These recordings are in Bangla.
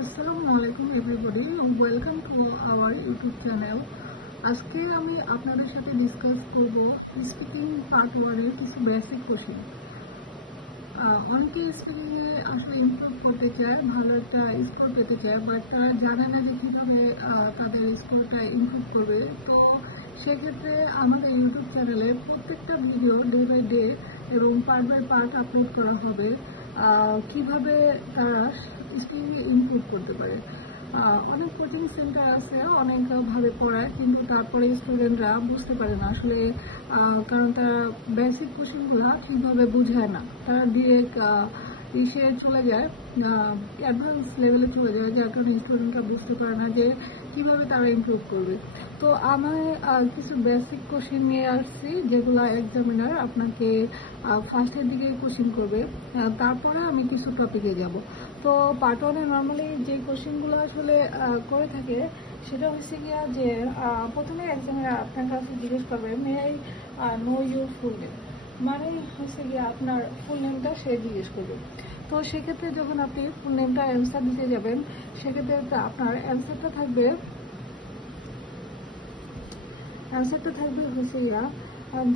আসসালামু আলাইকুম everybody, welcome to our YouTube channel. আজকে আমি আপনাদের সাথে ডিসকাস করব স্পিকিং পার্ট ওয়ানের কিছু বেসিক কোশ্চেন। অনেকে স্পিকিংয়ে আসলে ইমপ্রুভ করতে চায়, ভালো একটা স্কোর পেতে চায়, বাট তারা জানে না যে কীভাবে তাদের স্কোরটা ইমপ্রুভ করবে। তো সেক্ষেত্রে আমাদের ইউটিউব চ্যানেলে প্রত্যেকটা ভিডিও ডে বাই ডে এবং পার্ট বাই পার্ট আপলোড করা হবে কিভাবে তারা স্পিকিংয়ে ইমপ্রুভ করতে পারে। অনেক কোচিং সেন্টার আছে, অনেকভাবে পড়ায়, কিন্তু তারপরে স্টুডেন্টরা বুঝতে পারে না আসলে, কারণ তারা বেসিক কোশ্চেনগুলো ঠিকভাবে বুঝায় না, তারা ডিরেক্ট ইসে চলে যায়, অ্যাডভান্স লেভেলে চলে যায়, যার কারণে স্টুডেন্টরা বুঝতে পারে না যে কিভাবে তারা ইমপ্রুভ করবে। তো আমি কিছু বেসিক কোশ্চেন নিয়ে আসছি, যেগুলো এক্সামিনার আপনাকে ফার্স্টের দিকে কোশ্চেন করবে, তারপরে আমি কিছু টপিকে যাব। তো পার্ট ওয়ানে নর্মালি যে কোশ্চেনগুলো আসলে করে থাকে সেটা হচ্ছে গিয়া যে প্রথমে এক্সামিনার আপনার কাছে জিজ্ঞেস করবে, may I know your full name, মানে হচ্ছে গিয়ে আপনার ফুল নেমটা সে জিজ্ঞেস করবে। তো সেক্ষেত্রে যখন আপনি ফুল নেমটা অ্যান্সার দিতে যাবেন, সেক্ষেত্রে আপনার অ্যান্সারটা থাকবে হচ্ছে গিয়া,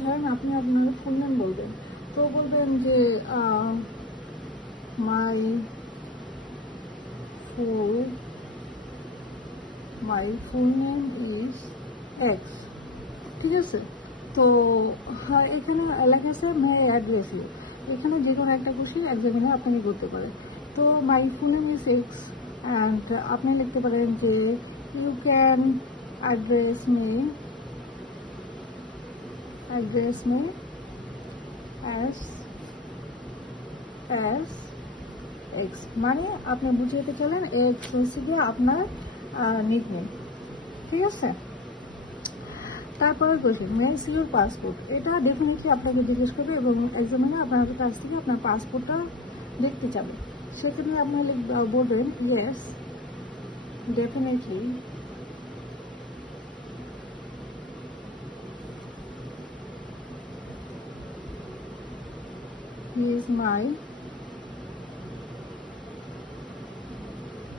ধরেন আপনি আপনার ফুল নেম বলবেন, তো বলবেন যে মাই ফুল নেম ইজ এক্স, ঠিক আছে। তো এখানে লেখা আছে মাই অ্যাড্রেস ইউ, এখানে যে কোনো একটা কোশ্চেন এক্সামিনার আপনাকে করতে পারে। তো my full name is X and আপনি লিখতে পারেন যে you can address me as X, মানে আপনি বুঝাতে চলেন এক্স হচ্ছে গিয়ে আপনার নিকনেম, ঠিক আছে। তারপরে কোশ্চেন, মেন্স ইউর পাসপোর্ট, এটা ডেফিনেটলি আপনাকে জিজ্ঞেস করবে এবং এক্সামিনার আপনার কাছ থেকে আপনার পাসপোর্টটা দেখতে চাবে। সেখানে আপনি বলবেন yes definitely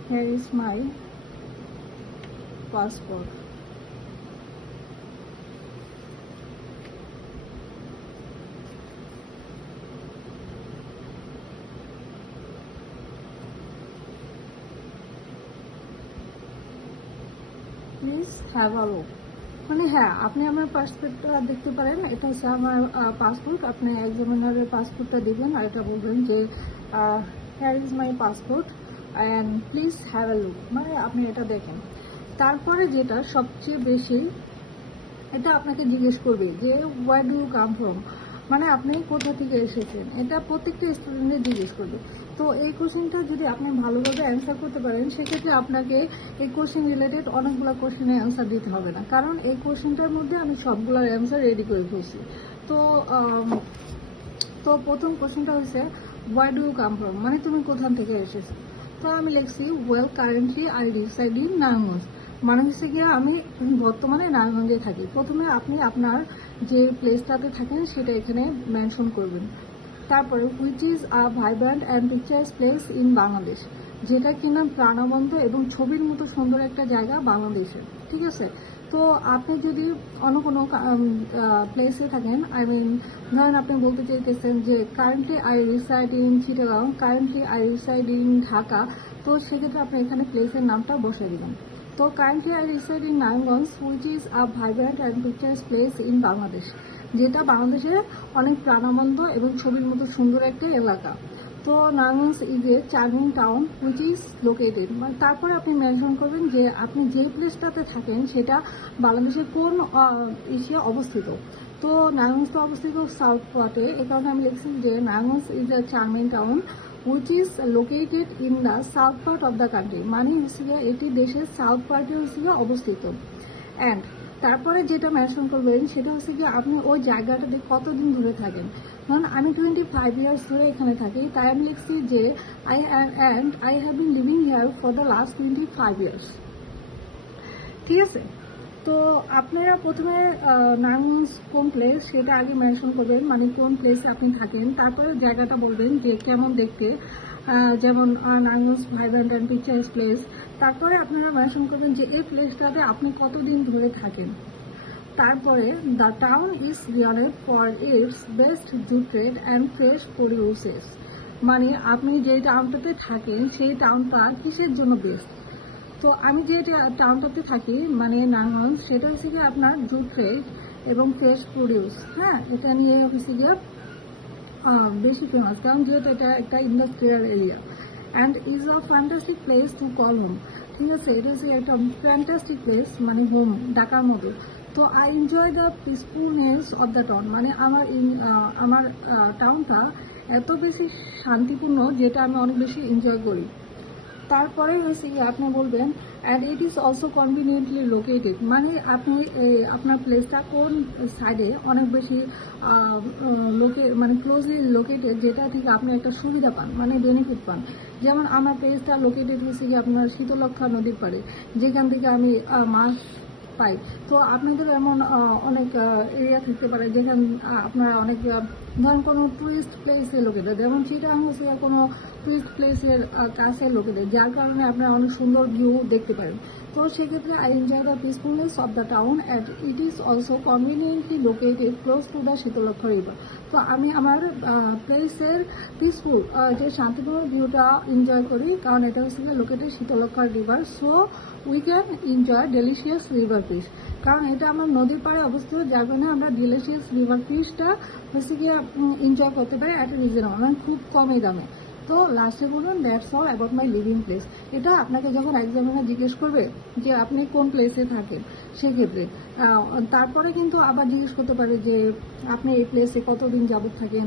here is my passport. Please have a look, মানে হ্যাঁ আপনি আমার পাসপোর্টটা দেখতে পারেন, এটা হচ্ছে আমার পাসপোর্ট। আপনি এক্সামিনারের পাসপোর্টটা দিবেন আর এটা বলবেন যে hair is my passport and please have a look, মানে আপনি এটা দেখেন। তারপরে যেটা সবচেয়ে বেশি, এটা আপনাকে জিজ্ঞেস করবে যে where do you come from, মানে আপনি কোথা থেকে এসেছেন, এটা প্রত্যেকটা স্টুডেন্টের জিজ্ঞেস করবে। তো এই কোশ্চেনটা যদি আপনি ভালোভাবে অ্যান্সার করতে পারেন, সেক্ষেত্রে আপনাকে এই কোশ্চেন রিলেটেড অনেকগুলো কোশ্চেনের অ্যান্সার দিতে হবে না, কারণ এই কোশ্চেনটার মধ্যে আমি সবগুলোর অ্যান্সার রেডি করে ফেলছি। তো তো প্রথম কোশ্চেনটা হচ্ছে where do you come from, মানে তুমি কোথান থেকে এসেছো। তো আমি লিখছি well currently I reside in Narayanganj, মানে হচ্ছে গিয়ে আমি বর্তমানে নারায়ণগঞ্জে থাকি। প্রথমে আপনি আপনার যে প্লেসটাতে থাকেন সেটা এখানে মেনশন করবেন। তারপরে which is a vibrant and picturesque place in Bangladesh, যেটা কিনা প্রাণবন্ত এবং ছবির মতো সুন্দর একটা জায়গা বাংলাদেশে, ঠিক আছে। তো আপনি যদি অন্য কোনো প্লেসে থাকেন, আই মিন ধরেন আপনি বলতে চাইতেছেন যে currently I reside in Chittagong, currently I reside in Dhaka, তো সেক্ষেত্রে আপনি এখানে প্লেসের নামটা বসে দিবেন। তো currently I reside in Narayanganj which is a vibrant and picturesque place in Bangladesh, যেটা বাংলাদেশের অনেক প্রাণবন্ত এবং ছবির মতো সুন্দর একটা এলাকা। তো Narayanganj is a charming town which is located, মানে তারপরে আপনি মেনশন করবেন যে আপনি যে প্লেসটাতে থাকেন সেটা বাংলাদেশের কোন এশিয়া অবস্থিত। তো নারায়ণগঞ্জ তো অবস্থিত সাউথ পার্টে, এই কারণে আমি লিখছি যে Narayanganj is a charming town which is located in the south part of the country, মানে হচ্ছে এটি দেশের সাউথ পার্টে হচ্ছে অবস্থিত। অ্যান্ড তারপরে যেটা মেনশন করবেন সেটা হচ্ছে কি আপনি ওই জায়গাটাতে কতদিন ধরে থাকেন। ধরুন আমি 25 ইয়ার্স ধরে এখানে থাকি, তাই আমি লিখছি যে I have been living here for the last 25 years, ঠিক আছে। তো আপনারা প্রথমে নারায়ণগঞ্জ কোন প্লেস সেটা আগে মেনশন করবেন, মানে কোন প্লেসে আপনি থাকেন, তারপরে জায়গাটা বলবেন যে কেমন দেখতে, যেমন Narayanganj vibrant and pictures place. তারপরে আপনারা মেনশন করবেন যে এই প্লেসটাতে আপনি কতদিন ধরে থাকেন। তারপরে the town is renowned for its best jute trade and fresh produces, মানে আপনি যে টাউনটাতে থাকেন সেই টাউনটা কিসের জন্য বেস্ট। তো আমি যে টাউনটাতে থাকি মানে নারায়ণগঞ্জ, সেটা হচ্ছে গিয়ে আপনার জুট ট্রেড এবং ফ্রেশ প্রডিউস, হ্যাঁ, এটা নিয়ে হচ্ছে গিয়ে বেশি ফেমাস, কারণ যেহেতু এটা একটা industrial area and is a fantastic place to call home. ঠিক আছে, এটা হচ্ছে একটা ফ্যান্টাস্টিক প্লেস, মানে হোম ডাকার মতো। তো I enjoy the peacefulness of the town, মানে আমার টাউনটা এত বেশি শান্তিপূর্ণ যেটা আমি অনেক বেশি এনজয় করি। তারপরে হয়েছে কি আপনি বলবেন and it is also conveniently located, মানে আপনি আপনার প্লেসটা কোন সাইডে অনেক বেশি মানে ক্লোজলি লোকেটেড, যেটা থেকে আপনি একটা সুবিধা পান, মানে বেনিফিট পান। যেমন আমার প্লেসটা লোকেটেড হচ্ছে কি আপনার শীতলক্ষা নদীর পাড়ে, যেখান থেকে আমি মাছ পাই। তো আপনাদের এমন অনেক এরিয়া থাকতে পারে যেখানে আপনারা অনেক ধরেন কোনো টুরিস্ট প্লেসে লোকেদের, যেমন চিটাং হচ্ছে কোনো টুরিস্ট প্লেসের কাছে লোকেদের, যার কারণে আপনারা অনেক সুন্দর ভিউ দেখতে পারেন। তো সেক্ষেত্রে I enjoy the peacefulness of the town and it is also conveniently located close to the Shitalakshya river. তো আমি আমার প্লেসের পিসফুল যে শান্তিপূর্ণ ভিউটা এনজয় করি, কারণ এটা হচ্ছে located Shitalakshya river, so we can enjoy delicious river fish. কারণ এটা আমার নদীর পাড়ে অবস্থিত, যার কারণে আমরা ডেলিশিয়াস রিভার ফিশটা হচ্ছে গিয়ে এনজয় করতে পারি অ্যাট এ রিজনেবল, মানে খুব কমই দামে। তো লাস্টে বলুন that's all about my living place. এটা আপনাকে যখন এক্সামিনার জিজ্ঞেস করবে যে আপনি কোন প্লেসে থাকেন, সেক্ষেত্রে তারপরে কিন্তু আবার জিজ্ঞেস করতে পারে যে আপনি এই প্লেসে কতদিন যাবত থাকেন,